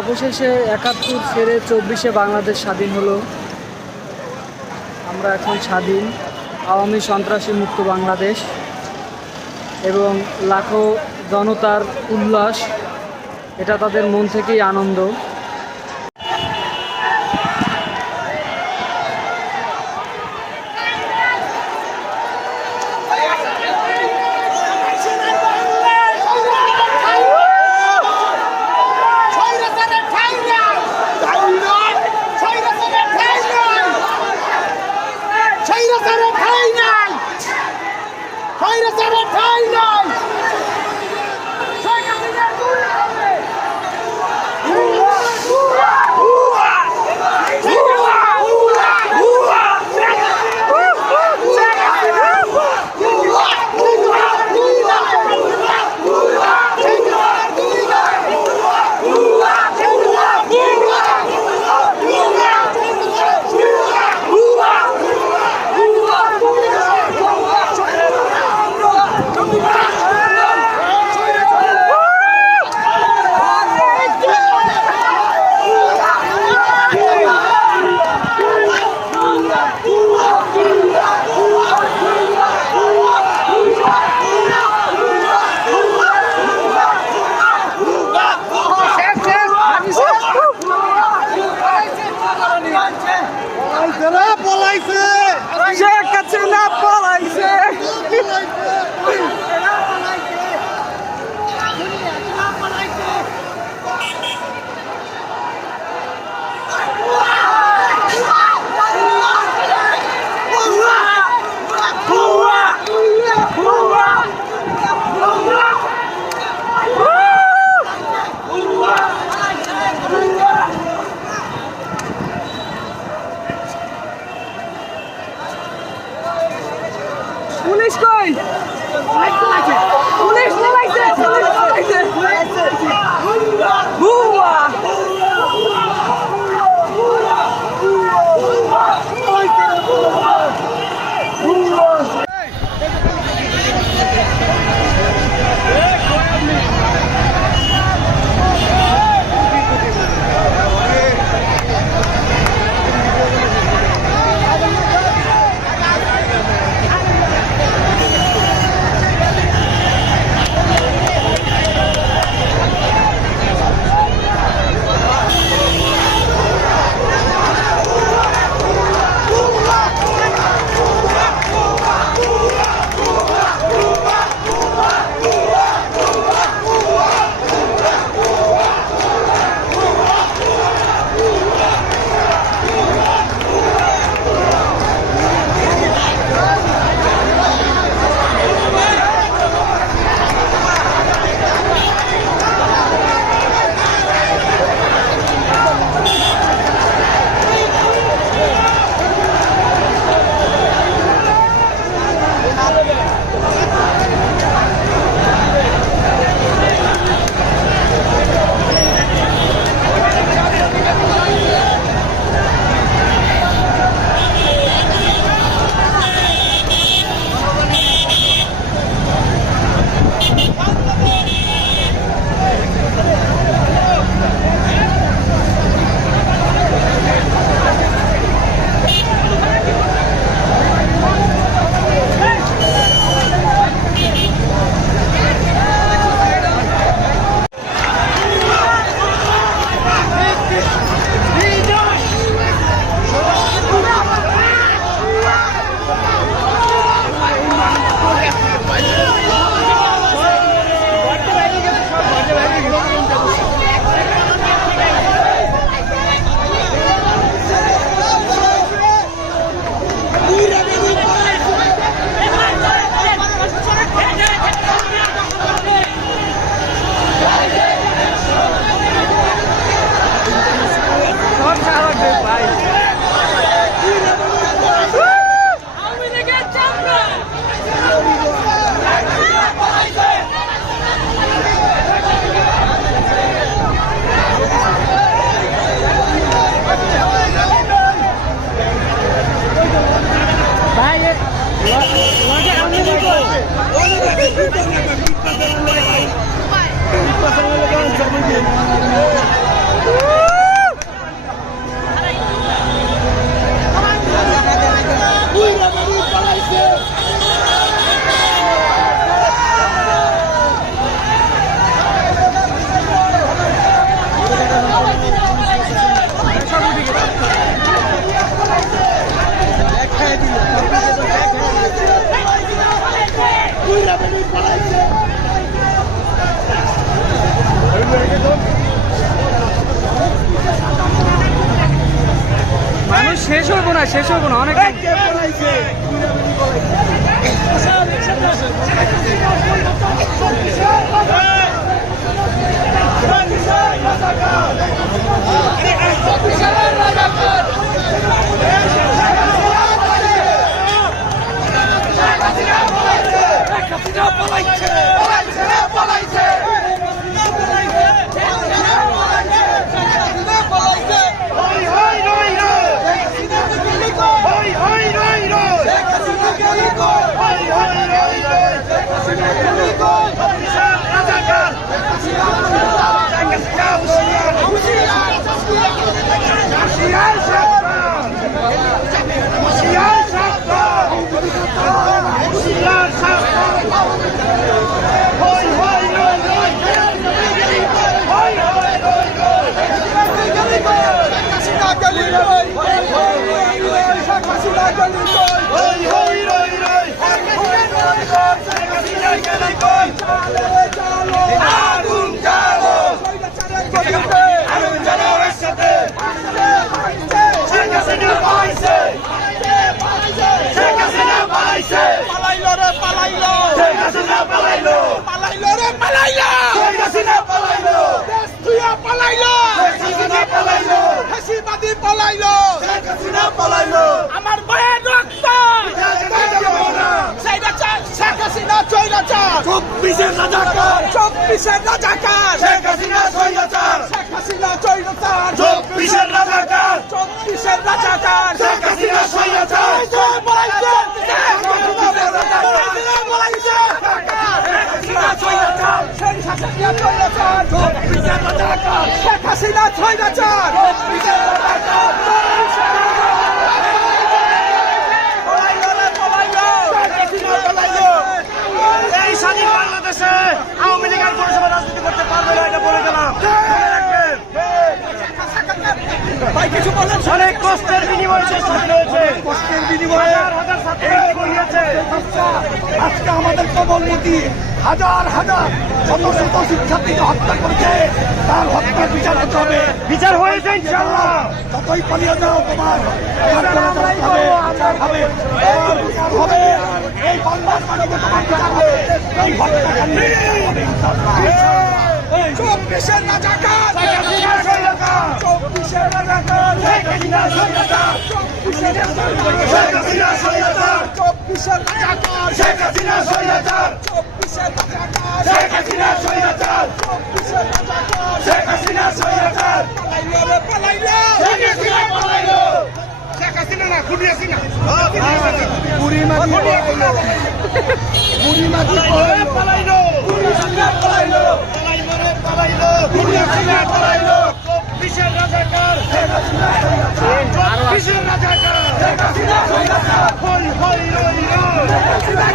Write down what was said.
অবশেষে ৭১ ছেড়ে ২৪-এ বাংলাদেশ স্বাধীন হলো। আমরা এখন স্বাধীন, আওয়ামী সন্ত্রাসী মুক্ত বাংলাদেশ, এবং লাখো জনতার উল্লাস, এটা তাদের মন থেকেই আনন্দ। শেষ হইবো না, শেষ হইবো না, অনেক আমার মায়ের রক্ত শেখ হাসিনা চৈরাচার 24-এর রাজাকার 24-এর রাজাকার শেখ হাসিনা চৈরাচার শেখ হাসিনা চৈরাচার 24-এর রাজাকার 24-এর রাজাকার শেখ হাসিনা চৈরাচার শেখ হাসিনা চৈরাচার এই স্বাধীন বাংলাদেশে আওয়ামী লীগ আর কোনো সময় রাজনীতি করতে পারবে না, এটা বলে গেলাম। অনেক কষ্টের বিনিময়ে শেষ স্বাধীন হয়েছে, কষ্টের বিনিময়ে হাজার ছাত্র করিয়েছে। আজকে আমাদের কবলমতি হাজার হাজার শত শত শিক্ষার্থীকে হত্যা করেছে, তার হত্যার বিচার হতে হবে। বিচার হয়েছে ইনশাআল্লাহ। যতই পালিয়ে যাও তোমার হবে, হবে এই বাংলার মাটিতে তোমার বিচার হবে। এই হত্যাকাণ্ডে হবে ইনশাআল্লাহ। 24-এর রাজাকার 24-এর রাজাকার শেখ হাসিনা সৈরাচার 24-এর রাজাকার শেখ হাসিনা সৈরাচার 24-এর রাজাকার শেখ হাসিনা সৈরাচার 24-এর রাজাকার শেখ হাসিনা সৈরাচার 24-এর রাজাকার শেখ হাসিনা সৈরাচার পালাইলো শেখ হাসিনা পালাইলো। শেখ হাসিনা না খুনি হাসিনা বুড়িমাটি পালাইলো, বুড়িমাটি পালাইলো, বুড়ি হাসিনা পালাইলো, পালাইলো, বুড়ি হাসিনা পালাইলো। 24-এর রাজাকার শেখ হাসিনা সৈরাচার 24-এর রাজাকার শেখ হাসিনা সৈরাচার হই হই রই রই শেখ হাসিনা